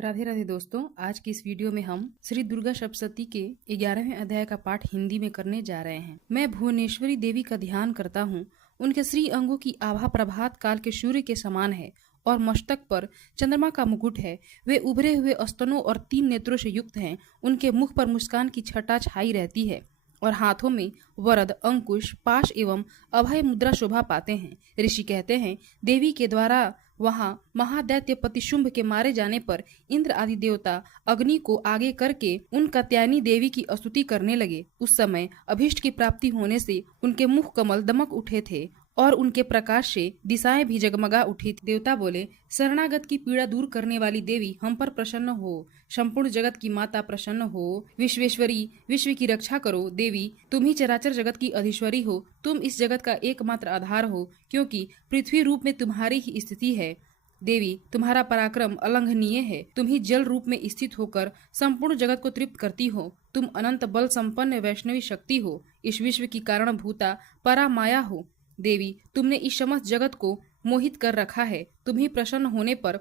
राधे राधे दोस्तों, आज की इस वीडियो में हम श्री दुर्गा सप्तशती के 11वें अध्याय का पाठ हिंदी में करने जा रहे हैं। मैं भुवनेश्वरी देवी का ध्यान करता हूँ। उनके श्री अंगों की आभा प्रभात काल के सूर्य के समान है और मस्तक पर चंद्रमा का मुकुट है। वे उभरे हुए स्तनों और 3 नेत्रों से युक्त हैं। उनके मुख पर मुस्कान की छटा छाई रहती है और हाथों में वरद, अंकुश, पाश एवं अभय मुद्रा शोभा पाते हैं। ऋषि कहते हैं, देवी के द्वारा वहां महादैत्य पतिशुंभ के मारे जाने पर इंद्र आदि देवता अग्नि को आगे करके उन कात्यायनी देवी की स्तुति करने लगे। उस समय अभीष्ट की प्राप्ति होने से उनके मुख कमल दमक उठे थे और उनके प्रकाश से दिशाएं भी जगमगा उठी थी। देवता बोले, शरणागत की पीड़ा दूर करने वाली देवी हम पर प्रसन्न हो। संपूर्ण जगत की माता प्रसन्न हो। विश्वेश्वरी, विश्व की रक्षा करो। देवी, तुम ही चराचर जगत की अधीश्वरी हो। तुम इस जगत का एकमात्र आधार हो, क्योंकि पृथ्वी रूप में तुम्हारी ही स्थिति है। देवी, तुम्हारा पराक्रम अलंघनीय है। तुम ही जल रूप में स्थित होकर संपूर्ण जगत को तृप्त करती हो। तुम अनंत बल संपन्न वैष्णवी शक्ति हो। इस विश्व की कारण भूता परा माया हो। देवी, तुमने इस समस्त जगत को मोहित कर रखा है। तुम ही प्रसन्न होने पर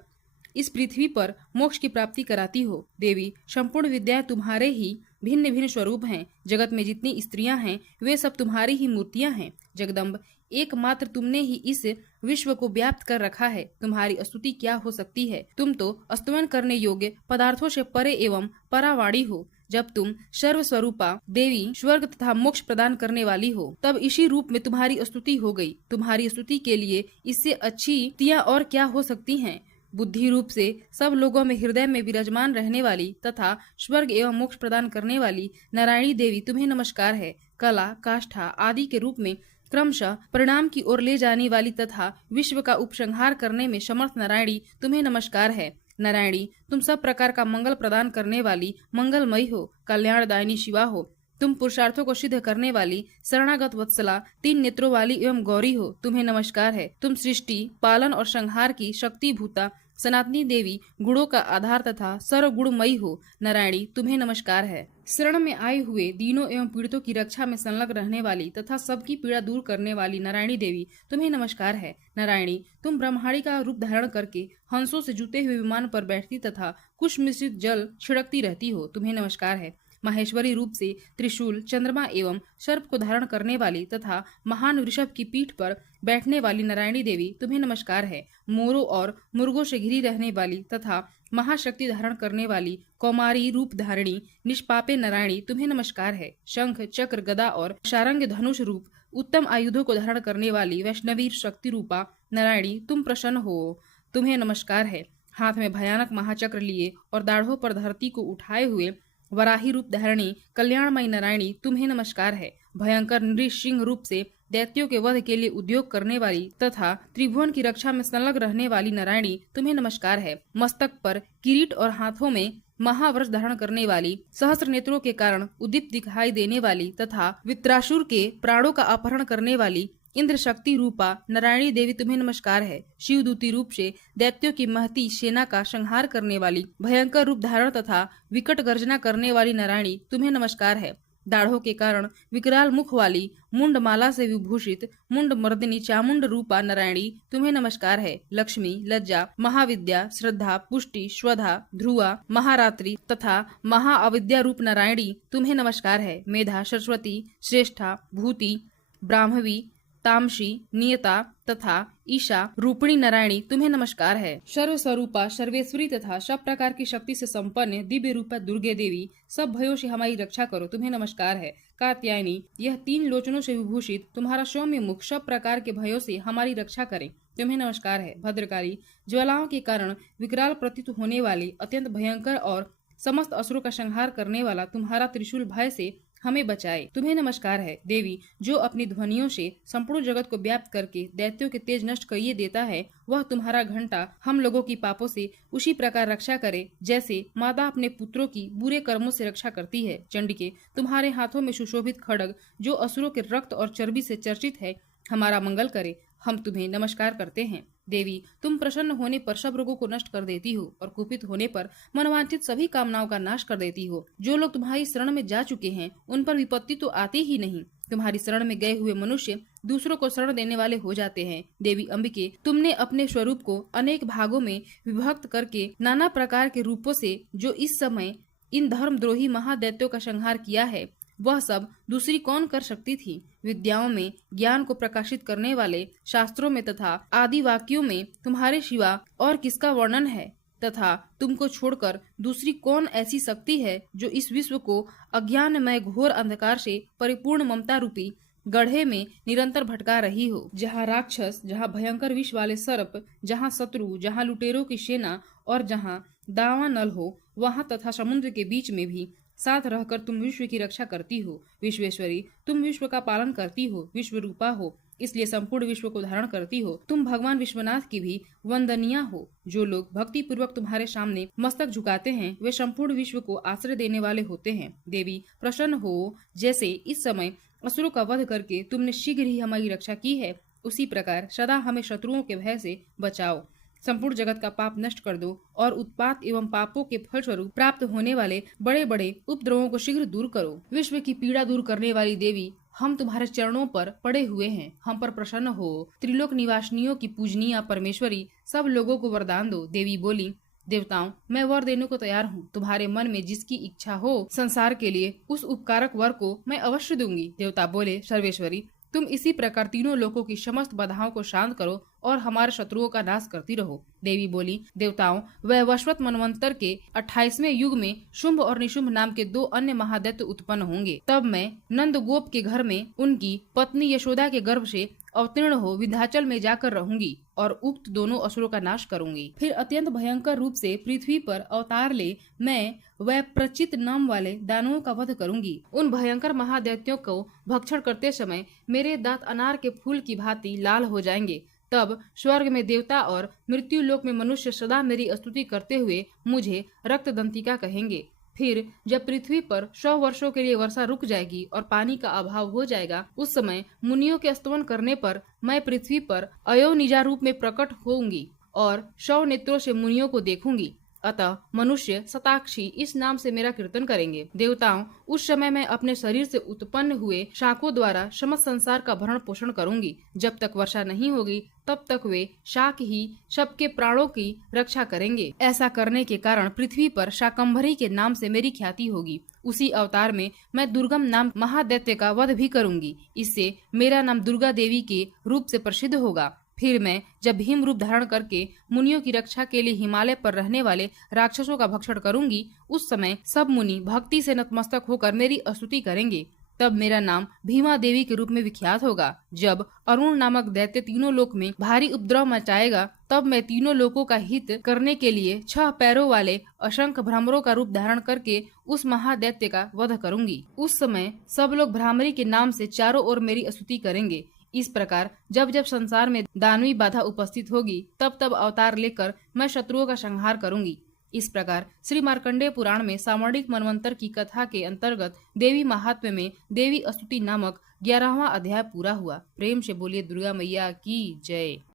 इस पृथ्वी पर मोक्ष की प्राप्ति कराती हो। देवी, संपूर्ण विद्याएं तुम्हारे ही भिन्न भिन्न स्वरूप हैं। जगत में जितनी स्त्रियां हैं वे सब तुम्हारी ही मूर्तियां हैं। जगदम्ब, एकमात्र तुमने ही इस विश्व को व्याप्त कर रखा है। तुम्हारी स्तुति क्या हो सकती है। तुम तो स्तुवन करने योग्य पदार्थों से परे एवं परावाणी हो। जब तुम सर्व स्वरूपा देवी स्वर्ग तथा मोक्ष प्रदान करने वाली हो, तब इसी रूप में तुम्हारी स्तुति हो गई। तुम्हारी स्तुति के लिए इससे अच्छी स्तुतियां और क्या हो सकती हैं। बुद्धि रूप से सब लोगों में हृदय में विराजमान रहने वाली तथा स्वर्ग एवं मोक्ष प्रदान करने वाली नारायणी देवी, तुम्हें नमस्कार है। कला, काष्ठा आदि के रूप में क्रमशः परिणाम की ओर ले जाने वाली तथा विश्व का उपसंहार करने में समर्थ नारायणी, तुम्हें नमस्कार है। नारायणी, तुम सब प्रकार का मंगल प्रदान करने वाली मंगलमयी हो। कल्याणदायिनी शिवा हो। तुम पुरुषार्थों को सिद्ध करने वाली शरणागत वत्सला, 3 नेत्रों वाली एवं गौरी हो। तुम्हें नमस्कार है। तुम सृष्टि, पालन और संहार की शक्ति भूता सनातनी देवी, गुणों का आधार तथा सर्वगुणमयी हो। नारायणी, तुम्हें नमस्कार है। शरण में आए हुए दीनों एवं पीड़ितों की रक्षा में संलग्न रहने वाली तथा सबकी पीड़ा दूर करने वाली नारायणी देवी, तुम्हें नमस्कार है। नारायणी, तुम ब्रह्माणी का रूप धारण करके हंसों से जुते हुए विमान पर बैठती तथा कुश मिश्रित जल छिड़कती रहती हो। तुम्हें नमस्कार है। माहेश्वरी रूप से त्रिशूल, चंद्रमा एवं सर्प को धारण करने वाली तथा महान वृषभ की पीठ पर बैठने वाली नारायणी देवी, तुम्हें नमस्कार है। मोरों और मुर्गों से घिरी रहने वाली तथा महाशक्ति धारण करने वाली कौमारी रूप धारिणी निष्पापे नारायणी, तुम्हें नमस्कार है। शंख, चक्र, गदा और शारंग धनुष रूप उत्तम आयुधों को धारण करने वाली वैष्णवी शक्ति रूपा नारायणी, तुम प्रसन्न हो। तुम्हें नमस्कार है। हाथ में भयानक महाचक्र लिए और दाढ़ों पर धरती को उठाए हुए वराही रूप धारणी कल्याणमयी नारायणी, तुम्हें नमस्कार है। भयंकर नृसिंह रूप से दैत्यों के वध के लिए उद्योग करने वाली तथा त्रिभुवन की रक्षा में संलग्न रहने वाली नारायणी, तुम्हें नमस्कार है। मस्तक पर किरीट और हाथों में महावृष धारण करने वाली, सहस्त्र नेत्रों के कारण उद्दीप्त दिखाई देने वाली तथा वित्रासुर के प्राणों का अपहरण करने वाली इंद्र शक्ति रूपा नारायणी देवी, तुम्हें नमस्कार है। शिवदूती रूप से दैत्यों की महती सेना का संहार करने वाली, भयंकर रूप धारण तथा विकट गर्जना करने वाली नारायणी, तुम्हें नमस्कार है। दाढ़ों के कारण विकराल मुख वाली, मुंड माला से विभूषित मुंड मर्दिनी चामुंड रूपा नारायणी, तुम्हें नमस्कार है। लक्ष्मी, लज्जा, महाविद्या, श्रद्धा, पुष्टि, स्वधा, ध्रुवा, महारात्रि तथा महाअविद्या रूप नारायणी, तुम्हें नमस्कार है। मेधा, सरस्वती, श्रेष्ठा, भूति, ब्राह्मवी, तामसी, नियता तथा ईशा रूपिणी नारायणी, तुम्हें नमस्कार है। सर्व स्वरूपा, सर्वेश्वरी तथा सब प्रकार की शक्ति से संपन्न दिव्य रूपा दुर्गे देवी, सब भयों से हमारी रक्षा करो। तुम्हें नमस्कार है। कात्यायनी, यह 3 लोचनों से विभूषित तुम्हारा सौम्य मुख सब प्रकार के भयों से हमारी रक्षा करे। तुम्हें नमस्कार है। भद्रकाली, ज्वालाओं के कारण विकराल प्रतीत होने वाली अत्यंत भयंकर और समस्त असुरों का संहार करने वाला तुम्हारा त्रिशूल भय से हमें बचाए। तुम्हें नमस्कार है। देवी, जो अपनी ध्वनियों से संपूर्ण जगत को व्याप्त करके दैत्यों के तेज नष्ट करिए देता है, वह तुम्हारा घंटा हम लोगों की पापों से उसी प्रकार रक्षा करे जैसे माता अपने पुत्रों की बुरे कर्मों से रक्षा करती है। चंडिके, तुम्हारे हाथों में सुशोभित खड्ग जो असुरों के रक्त और चर्बी से चर्चित है, हमारा मंगल करे। हम तुम्हें नमस्कार करते हैं। देवी, तुम प्रसन्न होने पर सब रोगों को नष्ट कर देती हो और कुपित होने पर मनवांछित सभी कामनाओं का नाश कर देती हो। जो लोग तुम्हारी शरण में जा चुके हैं उन पर विपत्ति तो आती ही नहीं। तुम्हारी शरण में गए हुए मनुष्य दूसरों को शरण देने वाले हो जाते हैं। देवी अंबिके, तुमने अपने स्वरूप को अनेक भागों में विभक्त करके नाना प्रकार के रूपों से जो इस समय इन धर्मद्रोही महादैत्यों का संहार किया है, वह सब दूसरी कौन कर सकती थी। विद्याओं में ज्ञान को प्रकाशित करने वाले शास्त्रों में तथा आदि वाक्यों में तुम्हारे सिवा और किसका वर्णन है, तथा तुमको छोड़कर दूसरी कौन ऐसी शक्ति है जो इस विश्व को अज्ञानमय घोर अंधकार से परिपूर्ण ममता रूपी गड्ढे में निरंतर भटका रही हो। जहाँ राक्षस, जहाँ भयंकर विष वाले सर्प, जहाँ शत्रु, जहाँ लुटेरों की सेना और जहाँ दावानल हो, वहाँ तथा समुद्र के बीच में भी साथ रहकर तुम विश्व की रक्षा करती हो। विश्वेश्वरी, तुम विश्व का पालन करती हो, विश्व रूपा हो, इसलिए संपूर्ण विश्व को धारण करती हो। तुम भगवान विश्वनाथ की भी वंदनीय हो। जो लोग भक्ति पूर्वक तुम्हारे सामने मस्तक झुकाते हैं, वे संपूर्ण विश्व को आश्रय देने वाले होते हैं। देवी, प्रसन्न हो। जैसे इस समय असुरों का वध करके तुमने शीघ्र ही हमारी रक्षा की है, उसी प्रकार सदा हमें शत्रुओं के भय से बचाओ। संपूर्ण जगत का पाप नष्ट कर दो और उत्पात एवं पापों के फलस्वरूप प्राप्त होने वाले बड़े बड़े उपद्रवों को शीघ्र दूर करो। विश्व की पीड़ा दूर करने वाली देवी, हम तुम्हारे चरणों पर पड़े हुए हैं, हम पर प्रसन्न हो। त्रिलोक निवासिनियों की पूजनीय परमेश्वरी, सब लोगों को वरदान दो। देवी बोली, देवताओं, मैं वर देने को तैयार हूँ। तुम्हारे मन में जिसकी इच्छा हो संसार के लिए, उस उपकारक वर को मैं अवश्य दूंगी। देवता बोले, सर्वेश्वरी, तुम इसी प्रकार तीनों लोकों की समस्त बाधाओं को शांत करो और हमारे शत्रुओं का नाश करती रहो। देवी बोली, देवताओं, वह वैवस्वत मनवंतर के 28वें युग में शुंभ और निशुंभ नाम के 2 अन्य महादैत्य उत्पन्न होंगे। तब मैं नंद गोप के घर में उनकी पत्नी यशोदा के गर्भ से अवतीर्ण हो विंध्याचल में जाकर रहूंगी और उक्त दोनों असुरों का नाश करूंगी। फिर अत्यंत भयंकर रूप से पृथ्वी पर अवतार ले मैं वह प्रचित नाम वाले दानवों का वध करूंगी। उन भयंकर महादैत्यों को भक्षण करते समय मेरे दांत अनार के फूल की भांति लाल हो जाएंगे। तब स्वर्ग में देवता और मृत्यु लोक में मनुष्य सदा मेरी स्तुति करते हुए मुझे रक्त दंतिका कहेंगे। फिर जब पृथ्वी पर 100 वर्षों के लिए वर्षा रुक जाएगी और पानी का अभाव हो जाएगा, उस समय मुनियों के स्तवन करने पर मैं पृथ्वी पर अयोनिजा रूप में प्रकट होऊंगी और 100 नेत्रों से मुनियों को देखूंगी। अतः मनुष्य शताक्षी इस नाम से मेरा कीर्तन करेंगे। देवताओं, उस समय मैं अपने शरीर से उत्पन्न हुए शाकों द्वारा समस्त संसार का भरण पोषण करूंगी। जब तक वर्षा नहीं होगी तब तक वे शाक ही सबके प्राणों की रक्षा करेंगे। ऐसा करने के कारण पृथ्वी पर शाकंभरी के नाम से मेरी ख्याति होगी। उसी अवतार में मैं दुर्गम नाम महादैत्य का वध भी करूंगी। इससे मेरा नाम दुर्गा देवी के रूप से प्रसिद्ध होगा। फिर मैं जब भीम रूप धारण करके मुनियों की रक्षा के लिए हिमालय पर रहने वाले राक्षसों का भक्षण करूंगी, उस समय सब मुनि भक्ति से नतमस्तक होकर मेरी स्तुति करेंगे। तब मेरा नाम भीमा देवी के रूप में विख्यात होगा। जब अरुण नामक दैत्य तीनों लोक में भारी उपद्रव मचाएगा, तब मैं तीनों लोकों का हित करने के लिए 6 पैरों वाले असंख्य भ्रमरों का रूप धारण करके उस महादैत्य का वध करूंगी। उस समय सब लोग भ्रामरी के नाम से चारों ओर मेरी स्तुति करेंगे। इस प्रकार जब जब संसार में दानवी बाधा उपस्थित होगी, तब तब अवतार लेकर मैं शत्रुओं का संहार करूंगी। इस प्रकार श्री मार्कंडेय पुराण में सामर्णिक मनवंतर की कथा के अंतर्गत देवी महात्म्य में देवी स्तुति नामक 11वां अध्याय पूरा हुआ। प्रेम से बोलिए दुर्गा मैया की जय।